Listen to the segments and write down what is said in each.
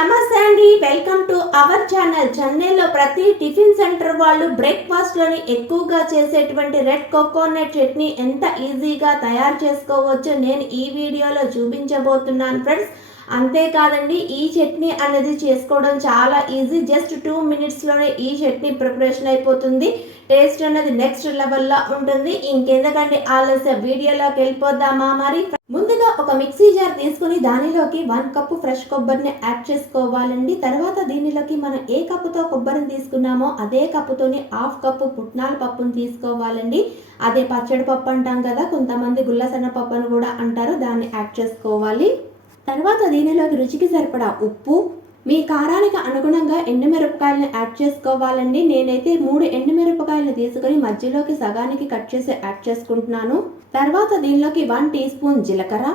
నమస్తే అండి. Welcome to our channel. చెన్నైలో ప్రతి టిఫిన్ సెంటర్ వాళ్ళు బ్రేక్ఫాస్ట్లోని ఎక్కువగా చేసేటువంటి రెడ్ కోకోనట్ చట్నీ ఎంత ఈజీగా తయారు చేసుకోవచ్చో నేను ఈ వీడియోలో చూపించబోతున్నాను. ఫ్రెండ్స్ అంతేకాదండి ఈ చట్నీ అనేది చేసుకోవడం చాలా ఈజీ. జస్ట్ టూ మినిట్స్లోనే ఈ చట్నీ ప్రిపరేషన్ అయిపోతుంది. టేస్ట్ అనేది నెక్స్ట్ లెవెల్లో ఉంటుంది. ఇంకెందుకండి ఆలస్య వీడియోలోకి వెళ్ళిపోద్దామా మరి? ముందుగా ఒక మిక్సీ జార్ తీసుకుని దానిలోకి వన్ కప్పు ఫ్రెష్ కొబ్బరిని యాడ్ చేసుకోవాలండి. తర్వాత దీనిలోకి మనం ఏ కప్పుతో కొబ్బరిని తీసుకున్నామో అదే కప్పుతోని హాఫ్ కప్పు పుట్నాల పప్పును తీసుకోవాలండి. అదే పచ్చడి పప్పు అంటాం కదా కొంతమంది గుల్లసన్న పప్పును కూడా అంటారు దాన్ని యాడ్ చేసుకోవాలి. తర్వాత దీనిలోకి రుచికి సరిపడా ఉప్పు మీ కారానికి అనుగుణంగా ఎండుమిరపకాయలను యాడ్ చేసుకోవాలండి. నేనైతే మూడు ఎండుమిరపకాయలను తీసుకొని మధ్యలోకి సగానికి కట్ చేసి యాడ్ చేసుకుంటున్నాను. తర్వాత దీనిలోకి వన్ టీ స్పూన్ జీలకర్ర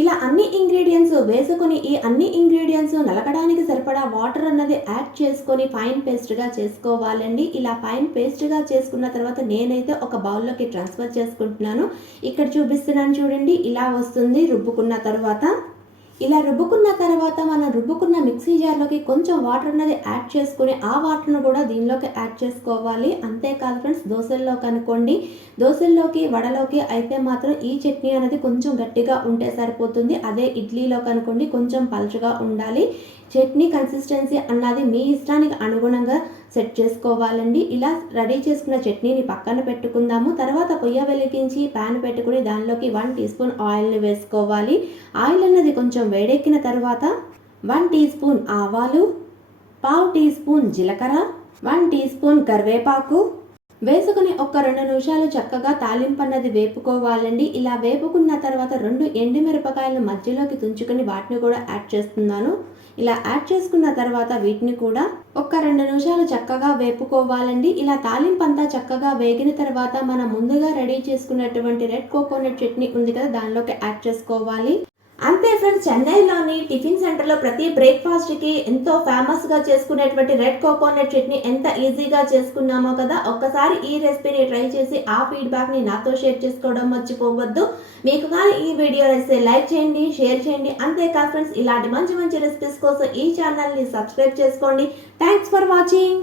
ఇలా అన్ని ఇంగ్రీడియంట్స్ వేసుకొని ఈ అన్ని ఇంగ్రీడియంట్స్ నలకడానికి సరిపడా వాటర్ అన్నది యాడ్ చేసుకొని ఫైన్ పేస్ట్గా చేసుకోవాలండి. ఇలా ఫైన్ పేస్ట్గా చేసుకున్న తర్వాత నేనైతే ఒక బౌల్లోకి ట్రాన్స్ఫర్ చేసుకుంటున్నాను. ఇక్కడ చూపిస్తున్నాను చూడండి ఇలా వస్తుంది. రుబ్బుకున్న తర్వాత ఇలా రుబ్బుకున్న తర్వాత మనం రుబ్బుకున్న మిక్సీ జార్లోకి కొంచెం వాటర్ అనేది యాడ్ చేసుకుని ఆ వాటర్ను కూడా దీనిలోకి యాడ్ చేసుకోవాలి. అంతేకాదు ఫ్రెండ్స్ దోశల్లోకి అనుకోండి దోశల్లోకి వడలోకి అయితే మాత్రం ఈ చట్నీ అనేది కొంచెం గట్టిగా ఉంటే సరిపోతుంది. అదే ఇడ్లీలోకి అనుకోండి కొంచెం పలుచగా ఉండాలి. చట్నీ కన్సిస్టెన్సీ అన్నది మీ ఇష్టానికి అనుగుణంగా సెట్ చేసుకోవాలండి. ఇలా రెడీ చేసుకున్న చట్నీని పక్కన పెట్టుకుందాము. తర్వాత పొయ్య వెలిగించి ప్యాన్ పెట్టుకుని దానిలోకి వన్ టీ స్పూన్ ఆయిల్ని వేసుకోవాలి. ఆయిల్ అన్నది కొంచెం వేడెక్కిన తర్వాత వన్ టీ స్పూన్ ఆవాలు పావు టీ స్పూన్ జీలకర్ర వన్ టీ స్పూన్ కరివేపాకు. వేసుకుని ఒక రెండు నిమిషాలు చక్కగా తాలింపన్నది వేపుకోవాలండి. ఇలా వేపుకున్న తర్వాత రెండు ఎండుమిరపకాయలను మధ్యలోకి తుంచుకొని వాటిని కూడా యాడ్ చేస్తున్నాను. ఇలా యాడ్ చేసుకున్న తర్వాత వీటిని కూడా ఒక రెండు నిమిషాలు చక్కగా వేపుకోవాలండి. ఇలా తాలింపు అంతా చక్కగా వేగిన తర్వాత మనం ముందుగా రెడీ చేసుకున్నటువంటి రెడ్ కోకోనట్ చట్నీ ఉంది కదా దానిలోకి యాడ్ చేసుకోవాలి. అంతే ఫ్రెండ్స్ చెన్నైలోని టిఫిన్ సెంటర్లో ప్రతి బ్రేక్ఫాస్ట్కి ఎంతో ఫేమస్గా చేసుకునేటువంటి రెడ్ కోకోనట్ చట్నీ ఎంత ఈజీగా చేసుకున్నామో కదా ఒక్కసారి ఈ రెసిపీని ట్రై చేసి ఆ ఫీడ్బ్యాక్ని నాతో షేర్ చేసుకోవడం మర్చిపోవద్దు. మీకు కానీ ఈ వీడియో నచ్చితే లైక్ చేయండి షేర్ చేయండి. అంతేకాదు ఫ్రెండ్స్ ఇలాంటి మంచి మంచి రెసిపీస్ కోసం ఈ ఛానల్ని సబ్స్క్రైబ్ చేసుకోండి. Thanks for watching.